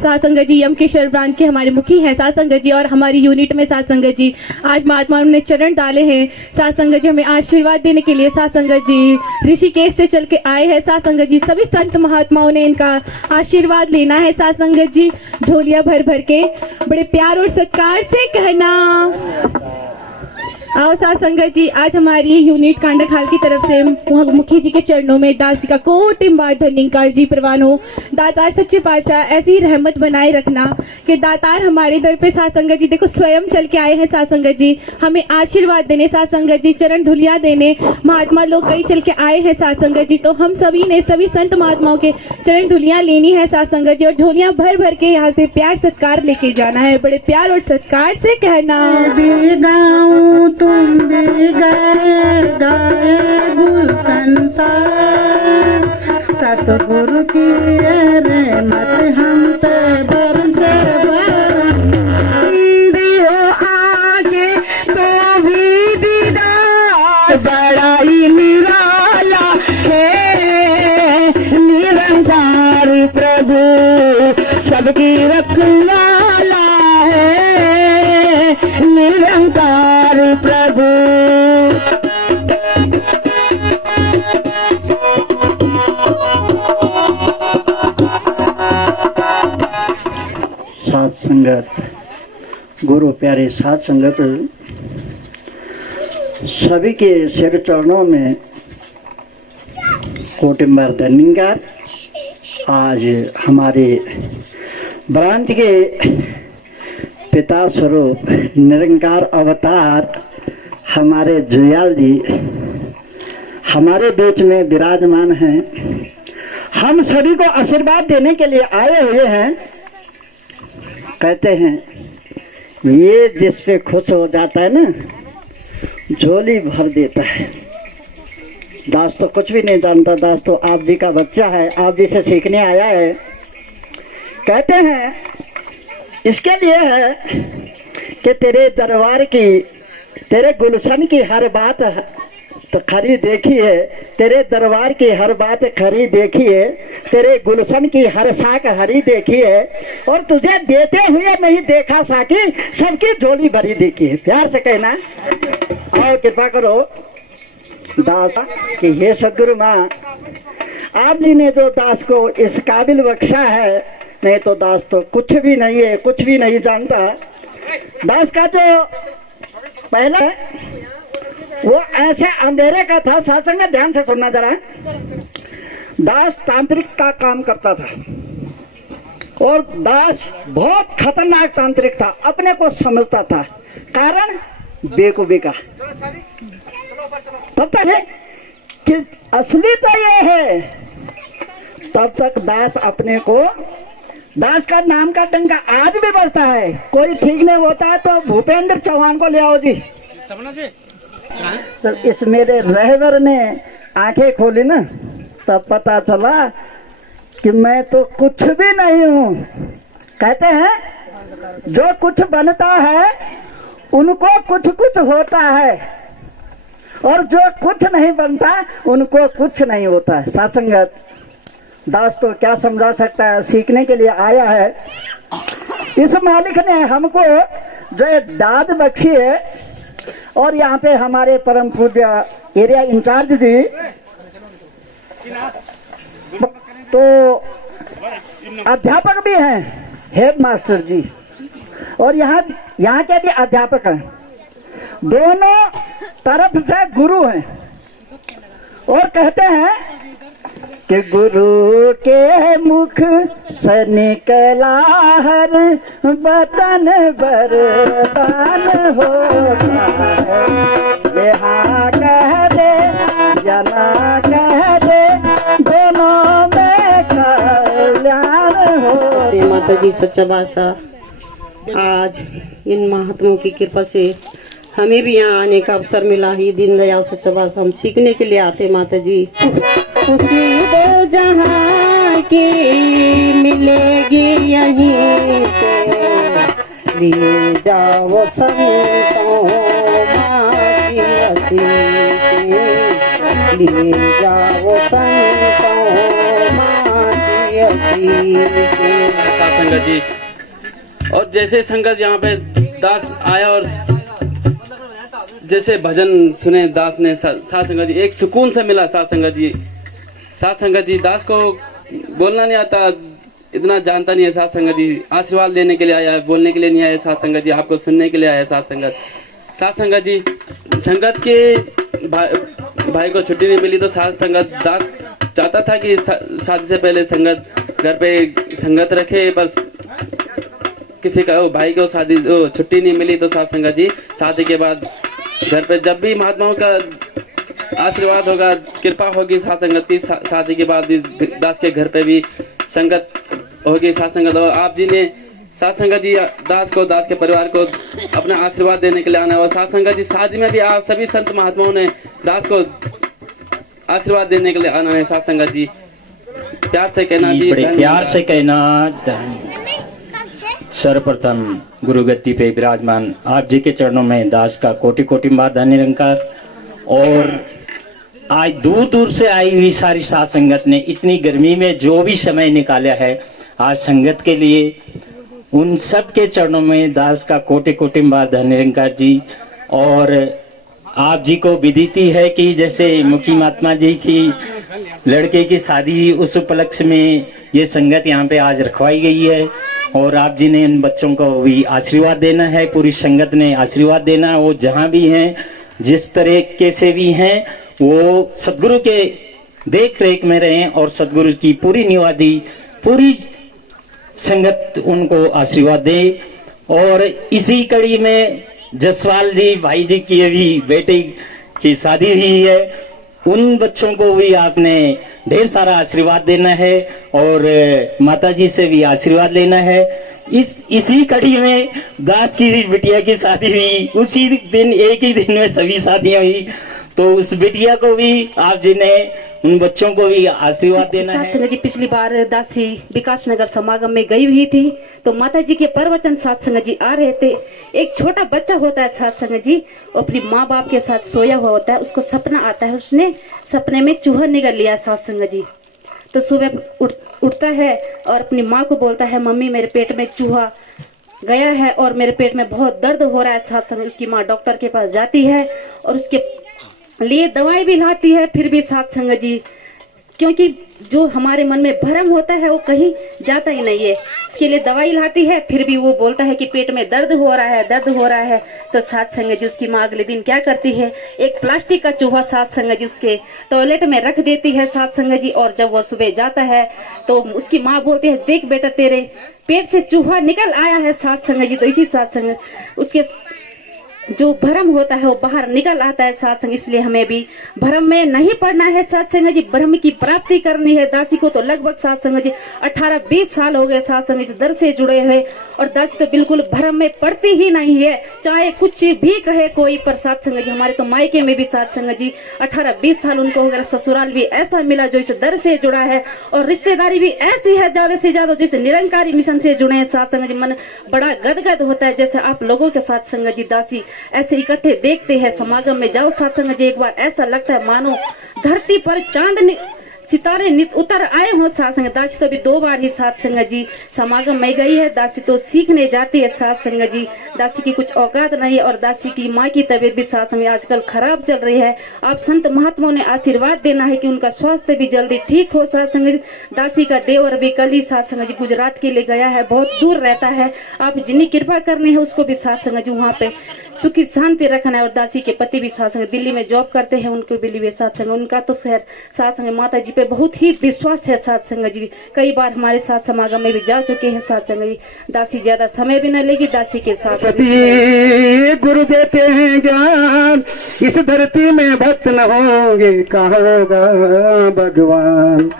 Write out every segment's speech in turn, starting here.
साथ संगत जी यम किशोर ब्रांच के हमारे मुखी हैं साथ संगत जी, और हमारी यूनिट में साथ संगत जी आज महात्मा ने चरण डाले हैं। साथ संगत जी हमें आशीर्वाद देने के लिए साथ संगत जी ऋषिकेश से चल के आए हैं। साथ संगत जी सभी संत महात्माओं ने इनका आशीर्वाद लेना है। साथ संगत जी झोलियां भर भर के बड़े प्यार और सत्कार से कहना। आओ साथ संगत जी, आज हमारी यूनिट कांडाखाल की तरफ से मुखी जी के चरणों में दासी का कोटिम्बार धन्यकार जी प्रवान हो। दातार सच्चे पातशाह ऐसी ही रहमत बनाए रखना कि दातार हमारे दर पे साथ संगत जी देखो स्वयं चल के आए हैं। साथ संगत जी हमें आशीर्वाद देने, साथ संगत जी चरण धुलिया देने। महात्मा लोग कई चल के आए हैं साथ संगत जी, तो हम सभी ने सभी संत महात्माओं के चरण धुलिया लेनी है साथ संगत जी, और झोलियां भर भर के यहाँ से प्यार सत्कार लेके जाना है। बड़े प्यार और सत्कार से कहना। तुम भी गए गाए गुल संसार, सतगुरु की रहमत हम पे बरसे दियो आगे तो भी दीदार बड़ा ही निराला है। निरंकार प्रभु सबकी रखवाला है, निरंकार प्रभु। साथ संगत गुरु प्यारे साथ संगत सभी के सिर चरणों में कोटिम्बार धन्यकार। आज हमारे ब्रांच के पिता स्वरूप निरंकार अवतार हमारे जुयाल जी हमारे बीच में विराजमान हैं। हम सभी को आशीर्वाद देने के लिए आए हुए हैं। कहते हैं ये जिस पे खुश हो जाता है ना झोली भर देता है। दास तो कुछ भी नहीं जानता, दास तो आप जी का बच्चा है, आप जी से सीखने आया है। कहते हैं इसके लिए है कि तेरे दरबार की, तेरे गुलशन की हर बात तो खरी देखी है, तेरे दरबार की हर बात खरी देखी है, तेरे गुलशन की हर साक हरी देखी है, और तुझे देते हुए नहीं देखा साकी, सबकी झोली भरी देखी है। प्यार से कहना। और कृपा करो दास कि हे सदगुरु माँ, आप जी ने जो दास को इस काबिल बख्शा है, नहीं तो दास तो कुछ भी नहीं है, कुछ भी नहीं जानता। दास का जो पहला है वो ऐसे अंधेरे का था। सत्संग ध्यान से सुनना जरा। दास तांत्रिक का काम करता था और दास बहुत खतरनाक तांत्रिक था, अपने को समझता था। कारण बेवकूफी का। तब तक है कि असली तो ये है, तब तक दास अपने को, दास का नाम का टंका आज भी बजता है। कोई ठीक नहीं होता है तो भूपेंद्र चौहान को ले आओ जी। तो इस मेरे रहबर ने आंखें खोली ना, तब पता चला कि मैं तो कुछ भी नहीं हूँ। कहते हैं जो कुछ बनता है उनको कुछ कुछ होता है, और जो कुछ नहीं बनता उनको कुछ नहीं होता है। सासंगत दास तो क्या समझा सकता है, सीखने के लिए आया है। इस मालिक ने हमको जो दाद बख्शी है, और यहाँ पे हमारे परम पूज्य एरिया इंचार्ज जी तो अध्यापक भी हैं, हेड मास्टर जी, और यहाँ के भी अध्यापक हैं। दोनों तरफ से गुरु हैं, और कहते हैं कि गुरु के मुख से निकला हर वचन वरदान होता है। यहाँ कह दे या ना कह दे, दोनों में कल्याण हो। माता जी सच्चा बादशाह, आज इन महात्माओं की कृपा से हमें भी यहाँ आने का अवसर मिला। ही दीनदयाल सच्चा बादशाह हम सीखने के लिए आते। माता जी खुशी दो जहाँ की मिलेगी यहीं से, लिए जाओ संतों माँ की आशीष, लिए जाओ संतों माँ की साथ संगत जी। और जैसे संगत यहाँ पे दास आया और जैसे भजन सुने दास ने साथ संगत जी, एक सुकून से मिला साथ संगत जी। साथ संगत जी दास को बोलना नहीं आता, इतना जानता नहीं है साथ संगत जी। आशीर्वाद लेने के लिए आया है, बोलने के लिए नहीं आया साथ संगत जी, आपको सुनने के लिए आया साथ संगत। साथ संगत जी, संगत के भाई को छुट्टी नहीं मिली तो साथ संगत दास चाहता था कि शादी से पहले संगत घर पे संगत रखे, पर किसी का भाई को शादी छुट्टी नहीं मिली तो साथ संगत जी शादी के बाद घर पे जब भी महात्माओं का आशीर्वाद होगा, कृपा होगी साथ संगत की, शादी के बाद दास के घर पे भी संगत होगी साथ संगत। और आप जी ने साथ संगत जी दास को, दास के परिवार को अपना आशीर्वाद देने के लिए आना। और साथ संगत जी शादी में भी आप सभी संत महात्माओं ने दास को आशीर्वाद देने के लिए आना है साथ संगत जी। प्यार से कहना जी, बड़े प्यार से कहना। सर्वप्रथम गुरु गद्दी पे विराजमान आप जी के चरणों में दास का कोटि कोटि बार निरंकार। और आज दूर दूर से आई हुई सारी साथ संगत ने इतनी गर्मी में जो भी समय निकाला है आज संगत के लिए, उन सब के चरणों में दास का कोटि कोटि बार निरंकार जी। और आप जी को विदिती है कि जैसे मुखी महात्मा जी की लड़के की शादी, उस उपलक्ष्य में ये संगत यहाँ पे आज रखवाई गई है। और आप जी ने इन बच्चों को भी आशीर्वाद देना है, पूरी संगत ने आशीर्वाद देना है। वो जहाँ भी हैं, जिस तरीके से भी हैं, वो सदगुरु के देख रेख में रहें और सदगुरु की पूरी निवादी पूरी संगत उनको आशीर्वाद दे। और इसी कड़ी में जसवाल जी भाई जी की भी बेटे की शादी हुई है, उन बच्चों को भी आपने ढेर सारा आशीर्वाद देना है और माता जी से भी आशीर्वाद लेना है। इसी कड़ी में दास की बिटिया की शादी हुई, उसी दिन एक ही दिन में सभी शादियां हुई, तो उस बिटिया को भी आप जी ने, उन बच्चों को भी आशीर्वाद देना है। संगत जी पिछली बार दासी विकास नगर समागम में गई हुई थी, तो माता जी के प्रवचन साथ संगत जी आ रहे थे। एक छोटा बच्चा होता है साथ संगत जी, अपनी माँ बाप के साथ सोया हुआ होता है, उसको सपना आता है, उसने सपने में चूहा निगल लिया साथ संगत जी। तो सुबह उठता है और अपनी माँ को बोलता है, मम्मी मेरे पेट में चूहा गया है और मेरे पेट में बहुत दर्द हो रहा है साथ संगत। उसकी माँ डॉक्टर के पास जाती है और उसके लिए दवाई भी लाती है, फिर भी साथ संगत जी, क्योंकि जो हमारे मन में भ्रम होता है वो कहीं जाता ही नहीं है, उसके लिए दवाई लाती है, फिर भी वो बोलता है कि पेट में दर्द हो रहा है, दर्द हो रहा है। तो साथ संगत जी उसकी माँ अगले दिन क्या करती है, एक प्लास्टिक का चूहा साथ संगत जी उसके टॉयलेट में रख देती है साथ संगत जी। और जब वो सुबह जाता है तो उसकी माँ बोलती है, देख बेटा तेरे पेट से चूहा निकल आया है साथ संगत जी। तो इसी साथ संगत उसके जो भ्रम होता है वो बाहर निकल आता है साथ संग। इसलिए हमें भी भ्रम में नहीं पड़ना है साथ संग जी, ब्रह्म की प्राप्ति करनी है। दासी को तो लगभग साथ संग जी 18-20 साल हो गए साथ संग इस दर से जुड़े हुए, और दासी तो बिल्कुल भ्रम में पड़ती ही नहीं है, चाहे कुछ भी कहे कोई। पर साथ संग जी हमारे तो मायके में भी साथ संग जी 18-20 साल उनको हो गया, ससुराल भी ऐसा मिला जो इस दर से जुड़ा है, और रिश्तेदारी भी ऐसी है ज्यादा से ज्यादा जैसे निरंकारी मिशन से जुड़े हैं साथ संग जी। मन बड़ा गदगद होता है जैसे आप लोगों के साथ संग जी दासी ऐसे इकट्ठे देखते हैं, समागम में जाओ साथ संग जी, एक बार ऐसा लगता है मानो धरती पर चांद सितारे नित उतर आए हो साथ संग। दासी तो अभी 2 बार ही साथ संग जी समागम में गई है। दासी तो सीखने जाती है साथ संग जी, दासी की कुछ औकात नहीं है, और दासी की माँ की तबीयत भी साथ संग आजकल खराब चल रही है। आप संत महात्माओं ने आशीर्वाद देना है कि उनका स्वास्थ्य भी जल्दी ठीक हो साथ संग। दासी का देवर भी कल ही साथ संग जी गुजरात के लिए गया है, बहुत दूर रहता है, आप जिन्हें कृपा करनी है उसको भी साथ संग जी वहाँ पे सुखी शांति रखना है। और दासी के पति भी साथ संग दिल्ली में जॉब करते हैं, उनको भी साथ संग, उनका तो खैर साथ संग माता जी पे बहुत ही विश्वास है साथ संग जी, कई बार हमारे साथ समागम में भी जा चुके हैं साथ संग जी। दासी ज्यादा समय भी न लेगी, दासी के साथ गुरु देते हैं ज्ञान, इस धरती में भक्त न होंगे कहाँ होगा भगवान।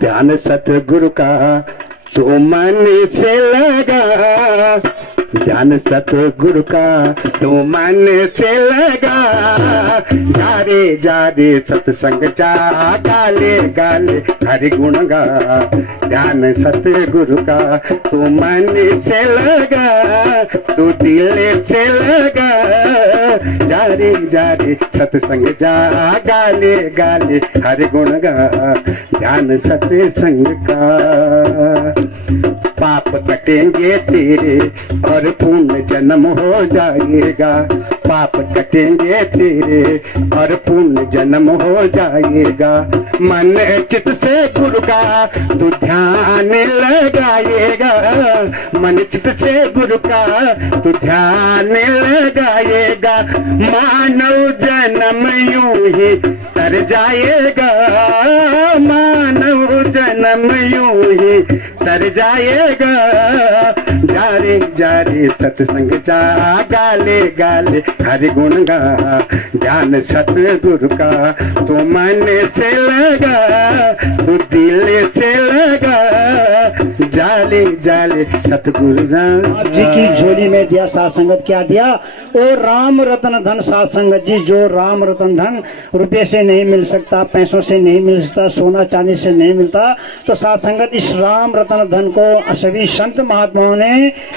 ध्यान सतगुरु का तो मन से लगा, ध्यान सतगुरु का तो मन से लगा, जा रे सत्संग जा, गाले गाले हरि गुण गा। ध्यान सतगुरु का तो मन से लगा, तो दिल से लगा, जा जा रे सत्संग जा, गाले गाले हर गुण गा, ध्यान सत्संग का। पाप कटेंगे तेरे और पुण्य जन्म हो जाएगा, पाप कटेंगे तेरे और पुण्य जन्म हो जाएगा। मन चित से गुरु का तू ध्यान लगाएगा, मन चित से गुरु का तू ध्यान लगाएगा। मानव जन्म यूं ही तर जाएगा, मानव जन्म यूं ही तर जाएगा। जा रे सत्संग जा, गाले गाले हरि गुण गा, ध्यान सतगुरु का तू मन से लगा, तू दिल से लगा, जाले जाले सतगुरु जा। आप जी की झोली में दिया साथ संगत, क्या दिया? ओ राम रतन धन साथ संगत जी। जो राम रतन धन रुपये से नहीं मिल सकता, पैसों से नहीं मिल सकता, सोना चांदी से नहीं मिलता, तो साथ संगत इस राम रतन धन को सभी संत महात्माओं ने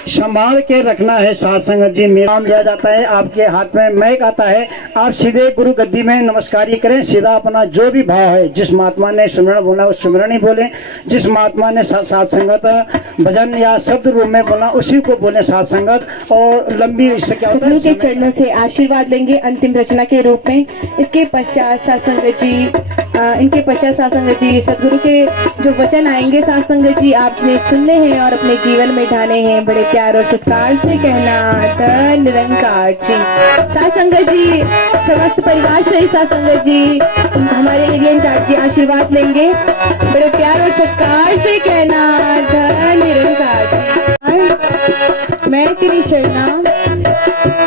संभाल के रखना है। साथ संगत जी मेरा नाम लिया जाता है, आपके हाथ में मैक आता है, आप सीधे गुरु गद्दी में नमस्कार ही करें। सीधा अपना जो भी भाव है, जिस महात्मा ने सुमरण बोला वो सुमरण ही बोले, जिस महात्मा ने साथ संगत भजन या शब्द रूप में बोला उसी को बोले साथ संगत। और लंबी इससे क्या होता है, सतगुरु के चरणों से आशीर्वाद लेंगे अंतिम रचना के रूप में। इसके पश्चात सत्संगत जी, इनके पश्चात सत्संगत जी सतगुरु के जो वचन आएंगे सत्संगत जी आपने सुनने हैं और अपने जीवन में ढाले हैं। बड़े प्यार और सत्कार से कहना धन निरंकार जी। सत्संगत जी समस्त परिवार से सत्संगत जी हमारे एरिया इंचार्ज जी आशीर्वाद लेंगे। बड़े प्यार और सत्कार से कहना धन निरंकार जी। मैं तेरी शरणा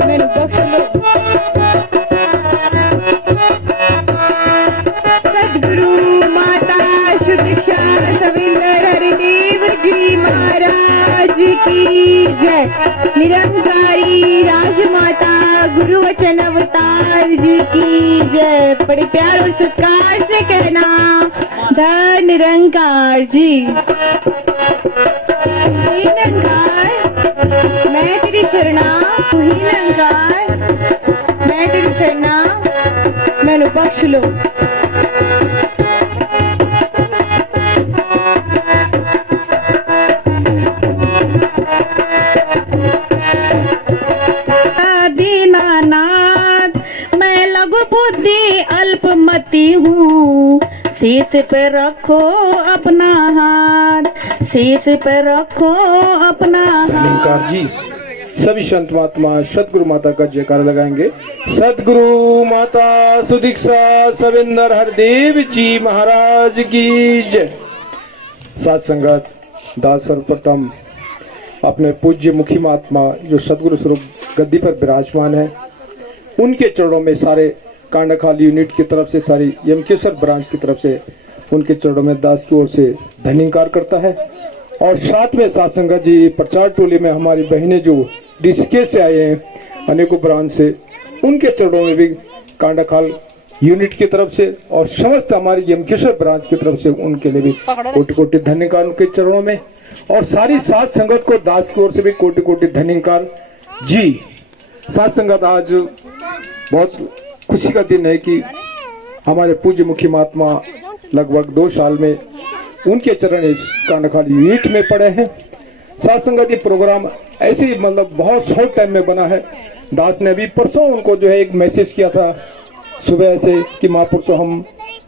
मैंने बख्श लो। सदगुरु माता सुदीक्षा सविंदर हरिदेव जी महाराज की जय। निरंकारी राजमाता गुरु वचन अवतार जी की जय। बड़े प्यार और सत्कार से कहना धन निरंकार जी। निरंकार मैं तेरी शरणा, तू ही निरंकार मैं तेरी शरणा मैंने बख्श लो। दीनानाथ मैं लघु बुद्धि अल्पमति हूँ, शीश पे रखो अपना हाथ, शीश पे रखो अपना हाथ। निरंकार जी सभी संत महात्मा सदगुरु माता का जयकार लगाएंगे। सदगुरु माता सुदीक्षा सविंदर हरदेव जी महाराज की जय। साथ संगत दास सर्वप्रथम अपने पूज्य मुखी महात्मा जो सदगुरु स्वरूप गद्दी पर विराजमान है, उनके चरणों में सारे कांडाखाल यूनिट की तरफ से, सारी यमकेश्वर ब्रांच की तरफ से उनके चरणों में दास की ओर से धन्यवाद करता है। और साथ में साथ संगत जी प्रचार टोली में हमारी बहनें जो ऋषिकेश से आए हैं अनेकों ब्रांच से, उनके चरणों में भी कांडाखाल यूनिट की तरफ से और समस्त हमारी यमकेश्वर ब्रांच की तरफ से उनके लिए भी कोटि कोटि धन्यवाद उनके चरणों में। और सारी साथ संगत को दास की ओर से भी कोटि कोटि धन्यवाद जी। साथ संगत आज बहुत खुशी का दिन है कि हमारे पूज्य मुखी महात्मा लगभग 2 साल में उनके चरण इस कांडाखाल यूनिट में पड़े हैं। साथ संगत ये प्रोग्राम ऐसे ही मतलब बहुत शॉर्ट टाइम में बना है। दास ने अभी परसों उनको जो है एक मैसेज किया था सुबह से कि महापुरुषों हम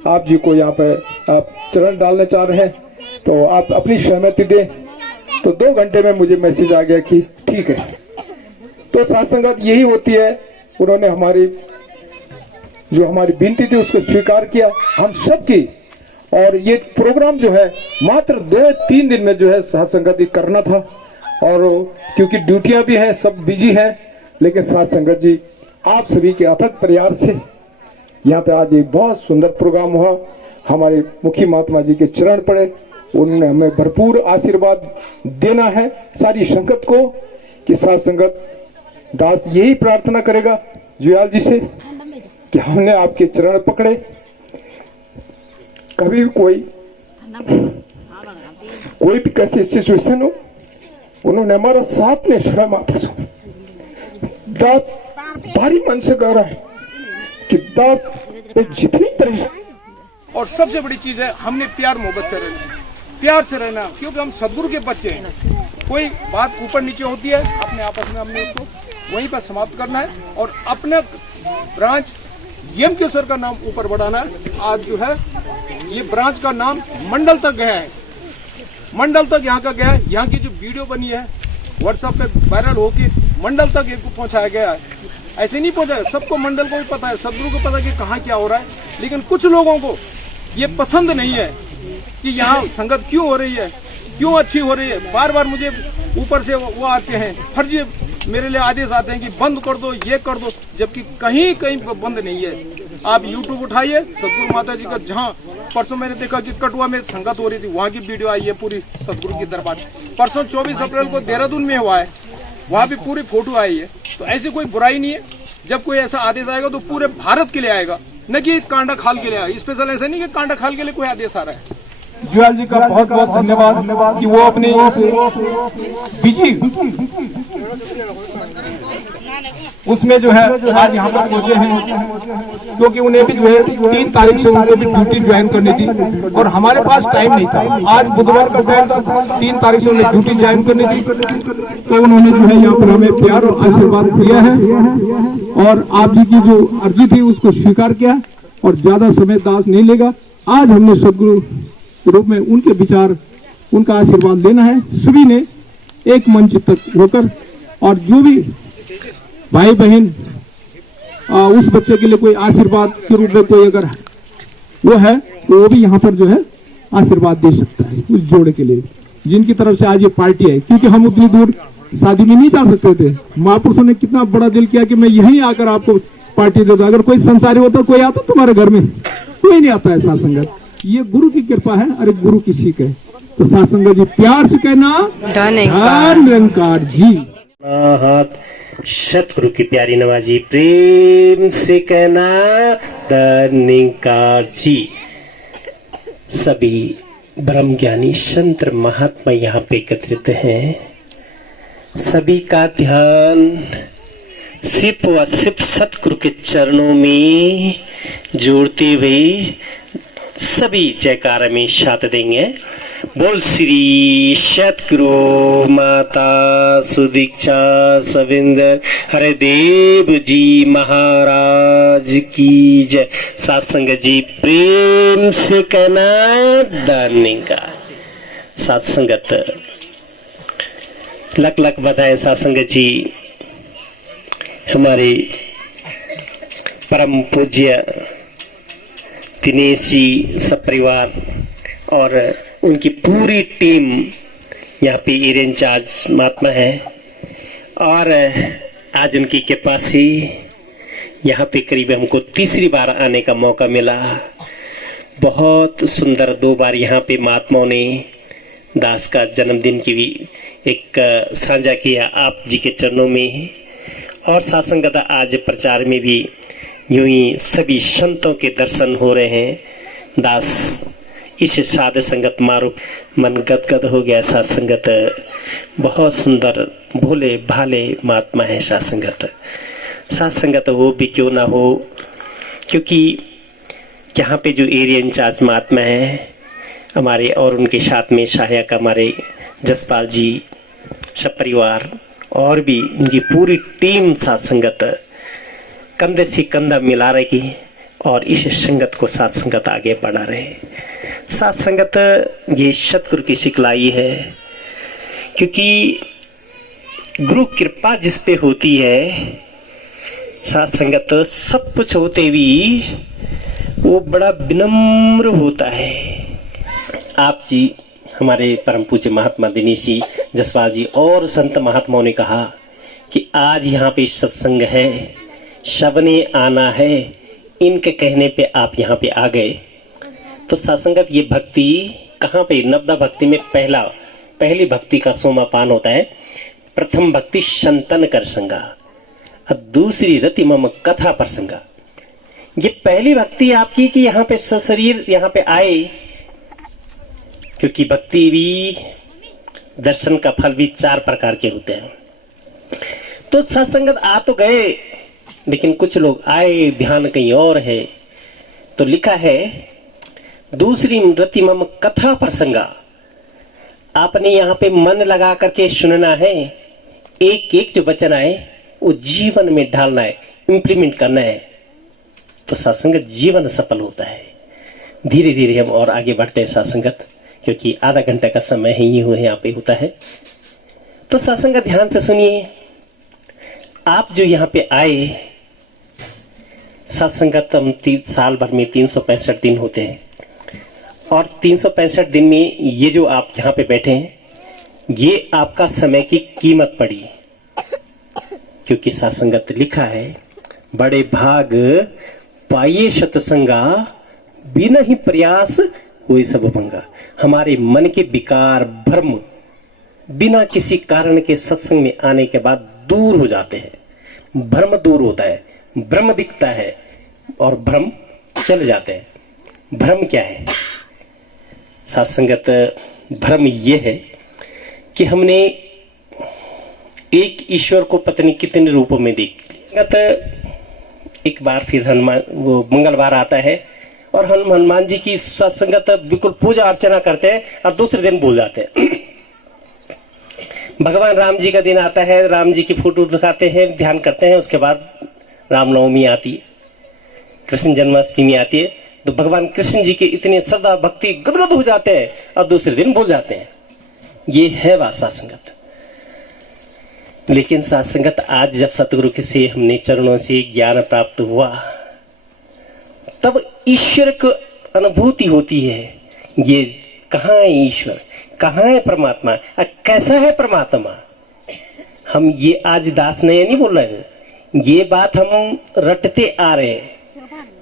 आप जी को यहाँ पे आप चरण डालना चाह रहे हैं, तो आप अपनी सहमति दें। तो 2 घंटे में मुझे मैसेज आ गया कि ठीक है। तो साथ संगत यही होती है, उन्होंने हमारी जो हमारी विनती थी उसको स्वीकार किया हम सबकी। और ये प्रोग्राम जो है मात्र 2-3 दिन में जो है साथ संगत करना था, और क्योंकि ड्यूटियां भी हैं, सब बिजी हैं, लेकिन साथ संगत जी आप सभी के अथक प्रयास से यहाँ पे आज एक बहुत सुंदर प्रोग्राम हुआ। हमारे मुखी महात्मा जी के चरण पड़े, उन्होंने हमें भरपूर आशीर्वाद देना है सारी संगत को कि साथ संगत दास यही प्रार्थना करेगा जुयाल जी से कि हमने आपके चरण पकड़े, कभी कोई भी कैसी सिचुएशन हो उन्होंने हमारा साथ नहीं छोड़ा। वापस दास भारी मन से कह रहा है कि दास पे जितनी परेशानी, और सबसे बड़ी चीज है हमने प्यार मोहब्बत से रहना, प्यार से रहना, क्योंकि हम सदगुरु के बच्चे हैं। कोई बात ऊपर नीचे होती है अपने आपस में हमने उसको वहीं पर समाप्त करना है और अपने ब्रांच यम के सर का नाम ऊपर बढ़ाना है। आज जो है ये ब्रांच का नाम मंडल तक गया है, मंडल तक यहाँ का गया है। यहाँ की जो वीडियो बनी है व्हाट्सएप पे वायरल होके मंडल तक एक पहुँचाया गया है। ऐसे नहीं पहुँचा, सबको मंडल को भी पता है, सदगुरु को पता है कि कहाँ क्या हो रहा है, लेकिन कुछ लोगों को ये पसंद नहीं है कि यहाँ संगत क्यों हो रही है, क्यों अच्छी हो रही है। बार बार मुझे ऊपर से वो आते हैं, फर्जी मेरे लिए आदेश आते हैं कि बंद कर दो, ये कर दो, जबकि कहीं कहीं बंद नहीं है। आप यूट्यूब उठाइए, सदगुरु माता जी का, जहाँ परसों मैंने देखा कि कटुआ में संगत हो रही थी, वहाँ की वीडियो आई है पूरी सदगुरु की दरबार। परसों 24 अप्रैल को देहरादून में हुआ है, वहाँ भी पूरी फोटो आई है। तो ऐसी कोई बुराई नहीं है, जब कोई ऐसा आदेश आएगा तो पूरे भारत के लिए आएगा, न कि कांडा खाल के लिए आएगा। स्पेशल ऐसा नहीं कि कांडा खाल के लिए कोई आदेश आ रहा है। जुआल जी का बहुत बहुत धन्यवाद कि वो अपने बिजी उसमें जो है आज यहाँ पर पहुंचे हैं, क्योंकि उन्हें भी जो है 3 तारीख से उनको भी ड्यूटी ज्वाइन करनी थी और हमारे पास टाइम नहीं था। आज बुधवार का टाइम था, 3 तारीख से उन्हें ड्यूटी ज्वाइन करनी थी, तो उन्होंने जो है यहाँ पर हमें प्यार और आशीर्वाद दिया है और आप जी की जो अर्जी थी उसको स्वीकार किया और ज्यादा समय दास नहीं लेगा। आज हमने सदगुरु रूप में उनके विचार, उनका आशीर्वाद लेना है। सभी ने एक मंच तक होकर, और जो भी भाई बहन उस बच्चे के लिए कोई आशीर्वाद के रूप में कोई अगर वो है तो वो भी यहाँ पर जो है आशीर्वाद दे सकता है उस जोड़े के लिए, जिनकी तरफ से आज ये पार्टी है। क्योंकि हम उतनी दूर शादी में नहीं जा सकते थे, महापुरुषों ने कितना बड़ा दिल किया कि मैं यहीं आकर आपको पार्टी दे दूं। अगर कोई संसारी होता, कोई आता तुम्हारे घर में, कोई नहीं आता है। साथ संगत ये गुरु की कृपा है, अरे गुरु की सीख है। तो साथ संगत जी प्यार से कहना धन निरंकार जी। हाथ सतगुरु की प्यारी नवाजी प्रेम से कहना धन निरंकार जी। सभी ब्रह्म ज्ञानी संत महात्मा यहाँ पे एकत्रित हैं। सभी का ध्यान सिर्फ व सिर्फ सतगुरु के चरणों में जोड़ते हुए सभी जयकारा में साथ देंगे। बोल श्री सतगुरु माता सुदीक्षा सविंदर हरदेव जी महाराज की जय। सत्संग जी प्रेम से कहना धन्यवाद। सत्संगत लक लक बताए। सत्संग जी हमारे परम पूज्य दिनेश जी सब परिवार और उनकी पूरी टीम यहाँ पे एरिया इंचार्ज महात्मा है और आज उनकी कृपा से यहाँ पे करीब हमको तीसरी बार आने का मौका मिला। बहुत सुंदर 2 बार यहाँ पे महात्माओं ने दास का जन्मदिन की भी एक साझा किया आप जी के चरणों में। और सत्संगत आज प्रचार में भी यूं ही सभी संतों के दर्शन हो रहे हैं। दास इस साध संगत मारो मन गदगद हो गया। सत्संगत बहुत सुंदर भोले भाले महात्मा है। सत्संगत हो भी क्यों ना हो, क्योंकि यहाँ पे जो एरिया इंचार्ज महात्मा है हमारे और उनके साथ में सहायक हमारे जसपाल जी सब परिवार और भी उनकी पूरी टीम सत्संगत कंधे से कंधा मिला रही और इस संगत को सत्संगत आगे बढ़ा रहे। सत्संगत ये सतगुरु की सिखलाई है, क्योंकि गुरु कृपा जिस पे होती है सत्संगत सब कुछ होते भी वो बड़ा विनम्र होता है। आप जी हमारे परम पूज्य महात्मा दिनेश जी जसवाल जी और संत महात्माओं ने कहा कि आज यहाँ पे सत्संग है, सबने आना है, इनके कहने पे आप यहाँ पे आ गए। तो सत्संगत ये भक्ति कहाँ पे, नवदा भक्ति में पहली भक्ति का सोमापान होता है। प्रथम भक्ति संतन कर संगा और दूसरी रति मम कथा प्रसंगा। ये पहली भक्ति आपकी कि यहाँ पे सशरीर यहाँ पे आए, क्योंकि भक्ति भी दर्शन का फल भी 4 प्रकार के होते हैं। तो सत्संगत आ तो गए, लेकिन कुछ लोग आए, ध्यान कहीं और है। तो लिखा है दूसरी रतिमम कथा प्रसंगा, आपने यहाँ पे मन लगा करके सुनना है। एक एक जो वचन आए वो जीवन में ढालना है, इंप्लीमेंट करना है, तो सत्संगत जीवन सफल होता है। धीरे धीरे हम और आगे बढ़ते हैं सत्संगत, क्योंकि आधा घंटे का समय ही यहाँ पे होता है। तो सत्संगत ध्यान से सुनिए। आप जो यहाँ पे आए, सत्संगत हम साल भर में 365 दिन होते हैं, और 365 दिन में ये जो आप यहाँ पे बैठे हैं, ये आपका समय की कीमत पड़ी, क्योंकि सत्संगत लिखा है बड़े भाग पाइए सत्संगा, बिना ही प्रयास हुई सब भंगा। हमारे मन के विकार भ्रम बिना किसी कारण के सत्संग में आने के बाद दूर हो जाते हैं। भ्रम दूर होता है, भ्रम दिखता है और भ्रम चले जाते हैं। भ्रम क्या है? सत्संगत भ्रम ये है कि हमने एक ईश्वर को पता नहीं कितने रूपों में देख लिया। एक बार फिर हनुमान, वो मंगलवार आता है और हम हनुमान जी की सत्संगत बिल्कुल पूजा अर्चना करते हैं और दूसरे दिन भूल जाते हैं। भगवान राम जी का दिन आता है, राम जी की फोटो दिखाते हैं, ध्यान करते हैं, उसके बाद रामनवमी आती है, कृष्ण जन्माष्टमी आती है, तो भगवान कृष्ण जी के इतने श्रद्धा भक्ति गदगद हो जाते हैं और दूसरे दिन भूल जाते हैं। ये है बात सत्संगत। लेकिन सत्संगत आज जब सतगुरु के से हमने चरणों से ज्ञान प्राप्त हुआ, तब ईश्वर को अनुभूति होती है। ये कहाँ है ईश्वर, कहाँ है परमात्मा, कैसा है परमात्मा। हम ये आज दास नया नहीं बोल रहे हैं, ये बात हम रटते आ रहे हैं,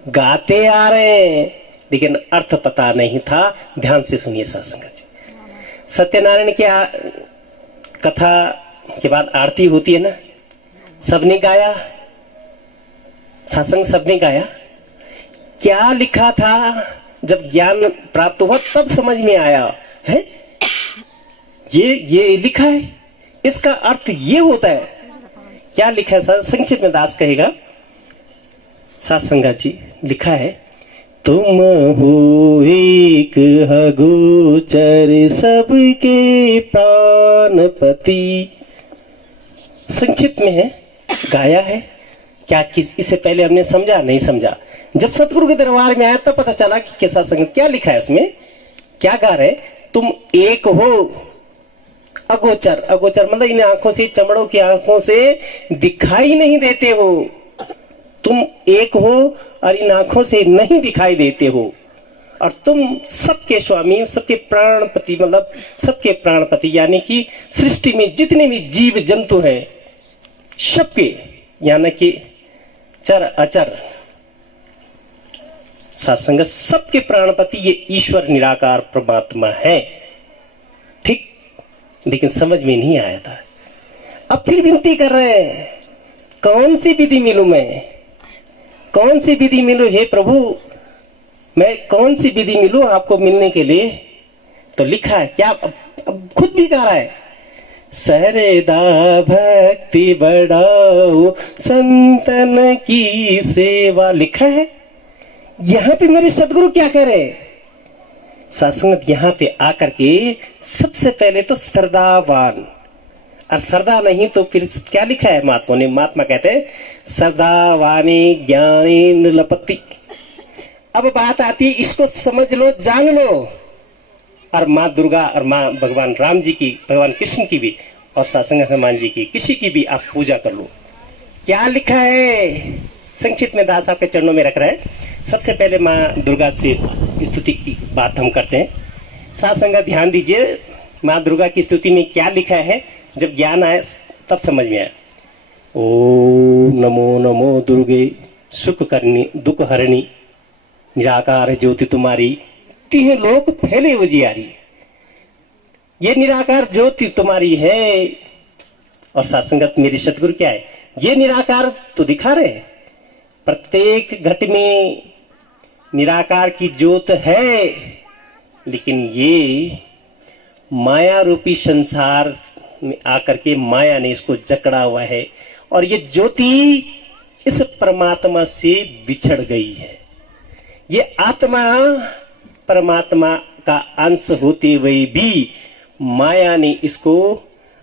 गाते आ रहे हैं, लेकिन अर्थ पता नहीं था। ध्यान से सुनिए सत्संगत जी। सत्यनारायण की कथा के बाद आरती होती है ना, सबने गाया, सत्संग सबने गाया। क्या लिखा था जब ज्ञान प्राप्त हुआ तब समझ में आया है, ये लिखा है, इसका अर्थ ये होता है। क्या लिखा है सर? संक्षिप्त में दास कहेगा। सत्संगत जी लिखा है, तुम हो एक गोचर सबके प्राणपति। संक्षिप्त में है, गाया है। क्या इससे पहले हमने समझा नहीं समझा। जब सतगुरु के दरबार में आया तब पता चला कि कैसा संगत, क्या लिखा है उसमें, क्या गा रहे, तुम एक हो अगोचर। अगोचर मतलब इन आंखों से, चमड़ों की आंखों से दिखाई नहीं देते हो। तुम एक हो और इन आंखों से नहीं दिखाई देते हो, और तुम सबके स्वामी, सबके प्राणपति, मतलब सबके प्राणपति, यानी कि सृष्टि में जितने भी जीव जंतु हैं सबके, यानी कि चर अचर, सत्संग सबके प्राणपति ये ईश्वर निराकार परमात्मा है। ठीक, लेकिन समझ में नहीं आया था। अब फिर विनती कर रहे हैं, कौन सी विधि मिलूं मैं, कौन सी विधि मिलूं हे प्रभु, मैं कौन सी विधि मिलूं आपको मिलने के लिए। तो लिखा है क्या, अब खुद भी गा रहा है, सरदा भक्ति बढ़ाओ संतन की सेवा। लिखा है यहाँ पे मेरे सदगुरु क्या कह रहे हैं। सत्संग यहाँ पे आकर के सबसे पहले तो श्रद्धावान, और श्रद्धा नहीं तो फिर क्या लिखा है महात्मा ने, महात्मा कहते हैं श्रद्धावानी ज्ञानी निर्लपति। अब बात आती है, इसको समझ लो, जान लो, और माँ दुर्गा और माँ भगवान राम जी की, भगवान कृष्ण की भी, और सत्संग हनुमान जी की, किसी की भी आप पूजा कर लो। क्या लिखा है संक्षिप्त में दास आपके चरणों में रख रहे हैं। सबसे पहले माँ दुर्गा से स्तुति की बात हम करते हैं। सत्संग ध्यान दीजिए, माँ दुर्गा की स्तुति में क्या लिखा है, जब ज्ञान आए तब समझ में आया। ओम नमो नमो दुर्गे सुख करनी दुख हरणी, निराकार ज्योति तुम्हारी तीह लोक फैले उजियारी। ये निराकार ज्योति तुम्हारी है, और सत्संगत मेरी सतगुरु क्या है, ये निराकार तो दिखा रहे हैं। प्रत्येक घट में निराकार की ज्योत है, लेकिन ये माया रूपी संसार में आकर के माया ने इसको जकड़ा हुआ है, और ये ज्योति इस परमात्मा से बिछड़ गई है। ये आत्मा परमात्मा का अंश होते हुए भी माया ने इसको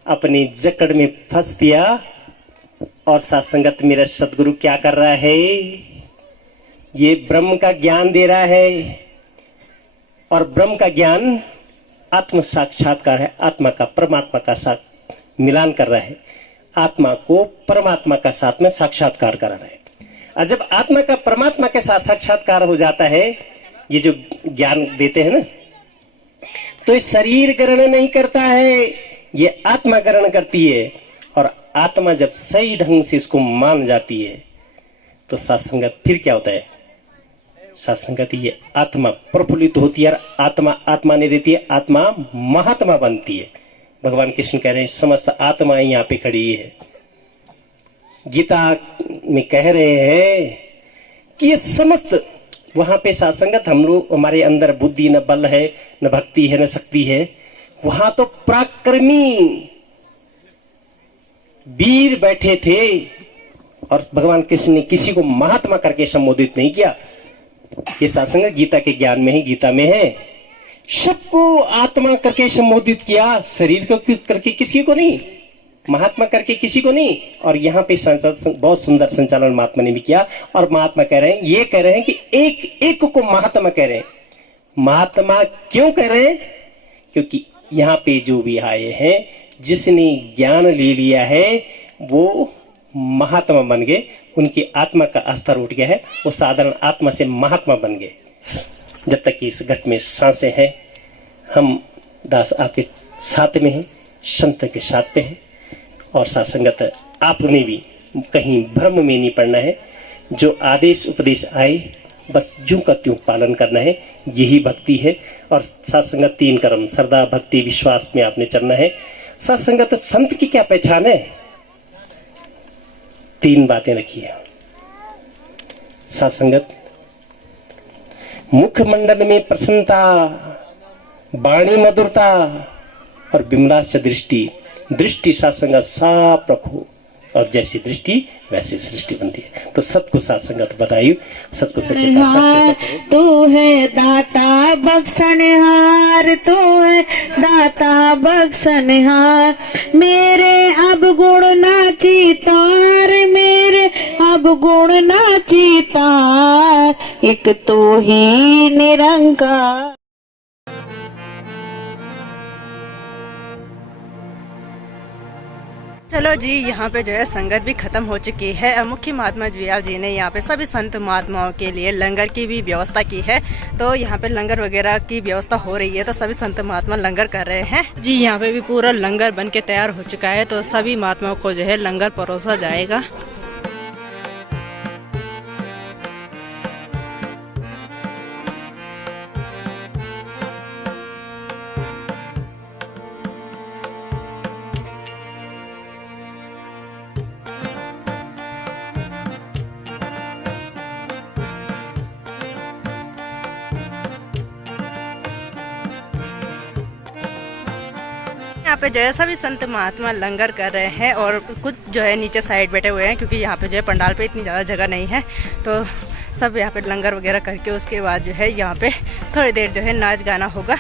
अपने जकड़ में फंस दिया। और सत्संगत मेरा सदगुरु क्या कर रहा है, ये ब्रह्म का ज्ञान दे रहा है। और ब्रह्म का ज्ञान आत्म साक्षात्कार है, आत्मा का परमात्मा का साथ मिलान कर रहा है, आत्मा को परमात्मा का साथ में साक्षात्कार कर रहा है। और जब आत्मा का परमात्मा के साथ साक्षात्कार हो जाता है, ये जो ज्ञान देते हैं ना, तो शरीर ग्रहण नहीं करता है, ये आत्मा ग्रहण करती है। और आत्मा जब सही ढंग से इसको मान जाती है तो सत्संगत फिर क्या होता है, सत्संगत ये आत्मा प्रफुल्लित होती है और आत्मा आत्मा नहीं रहती है, आत्मा महात्मा बनती है। भगवान कृष्ण कह रहे हैं समस्त आत्माएं यहाँ पे खड़ी है। गीता में कह रहे हैं कि ये समस्त वहां पे सत्संगत हम लोग, हमारे अंदर बुद्धि न बल है, न भक्ति है, न शक्ति है। वहां तो पराक्रमी वीर बैठे थे और भगवान कृष्ण ने किसी को महात्मा करके संबोधित नहीं किया। ये सत्संग गीता के ज्ञान में ही, गीता में है। सबको आत्मा करके संबोधित किया, शरीर को करके किसी को नहीं, महात्मा करके किसी को नहीं। और यहाँ पे बहुत सुंदर संचालन महात्मा ने भी किया। और महात्मा कह रहे हैं, ये कह रहे हैं कि एक एक को महात्मा कह रहे हैं। महात्मा क्यों कह रहे हैं? क्योंकि यहाँ पे जो भी आए हैं, जिसने ज्ञान ले लिया है वो महात्मा बन गए, उनकी आत्मा का स्तर उठ गया है, वो साधारण आत्मा से महात्मा बन गए। जब तक कि इस घट में सांसें हैं, हम दास आपके साथ में हैं, संत के साथ में हैं। और सत्संगत आपने भी कहीं भ्रम में नहीं पड़ना है। जो आदेश उपदेश आए बस यूं का त्यों पालन करना है, यही भक्ति है। और सत्संगत 3 कर्म, श्रद्धा भक्ति विश्वास में आपने चलना है। सत्संगत संत की क्या पहचान है? 3 बातें रखिए। सत्संगत मुखमंडल में प्रसन्नता, वाणी मधुरता और विमलास दृष्टि। दृष्टि सत्संगत साफ रखो और जैसी दृष्टि वैसी सृष्टि बनती है। तो सबको सत्संगत बताइए, सबको सच्चे तू है दाता बख्शनहार, तू है दाता बख्शनहार। मेरे अब गुण नाची तार, मेरे अब गुण नाची तार, एक तो ही निरंकार। चलो जी, यहाँ पे जो है संगत भी खत्म हो चुकी है। मुख्य महात्मा जुयाल जी ने यहाँ पे सभी संत महात्माओं के लिए लंगर की भी व्यवस्था की है। तो यहाँ पे लंगर वगैरह की व्यवस्था हो रही है, तो सभी संत महात्मा लंगर कर रहे हैं जी। यहाँ पे भी पूरा लंगर बन के तैयार हो चुका है, तो सभी महात्माओं को जो है लंगर परोसा जाएगा। यहाँ पे जो है सभी संत महात्मा लंगर कर रहे हैं और कुछ जो है नीचे साइड बैठे हुए हैं, क्योंकि यहाँ पे जो है पंडाल पे इतनी ज़्यादा जगह नहीं है। तो सब यहाँ पे लंगर वगैरह करके उसके बाद जो है यहाँ पे थोड़ी देर जो है नाच गाना होगा।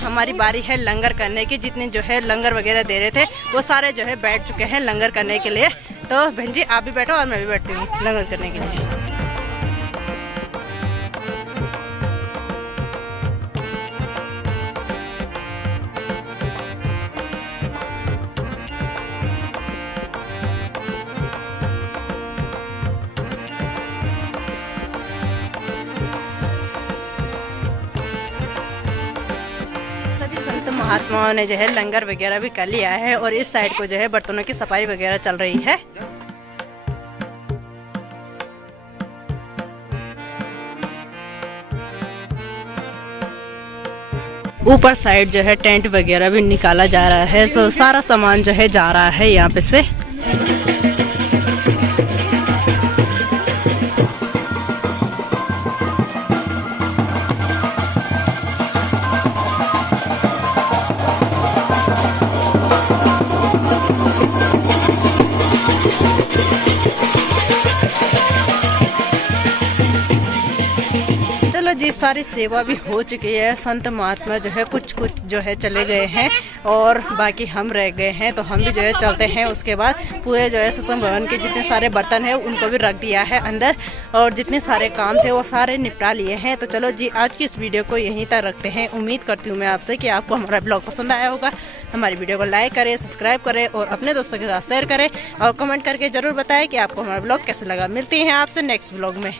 हमारी बारी है लंगर करने की। जितने जो है लंगर वगैरह दे रहे थे वो सारे जो है बैठ चुके हैं लंगर करने के लिए। तो बहन जी आप भी बैठो और मैं भी बैठती हूँ लंगर करने के लिए। महात्माओं ने जो है लंगर वगैरह भी कर लिया है और इस साइड को जो है बर्तनों की सफाई वगैरह चल रही है। ऊपर साइड जो है टेंट वगैरह भी निकाला जा रहा है। सो सारा सामान जो है जा रहा है यहाँ पे से। जी सारी सेवा भी हो चुकी है। संत महात्मा जो है कुछ जो है चले गए हैं और बाकी हम रह गए हैं, तो हम भी जो है चलते हैं। उसके बाद पूरे जो है सत्संग भवन के जितने सारे बर्तन है उनको भी रख दिया है अंदर और जितने सारे काम थे वो सारे निपटा लिए हैं। तो चलो जी आज की इस वीडियो को यहीं तक रखते हैं। उम्मीद करती हूँ मैं आपसे कि आपको हमारा ब्लॉग पसंद आया होगा। हमारी वीडियो को लाइक करें, सब्सक्राइब करें और अपने दोस्तों के साथ शेयर करें और कमेंट करके जरूर बताएं कि आपको हमारा ब्लॉग कैसे लगा। मिलती हैं आपसे नेक्स्ट ब्लॉग में।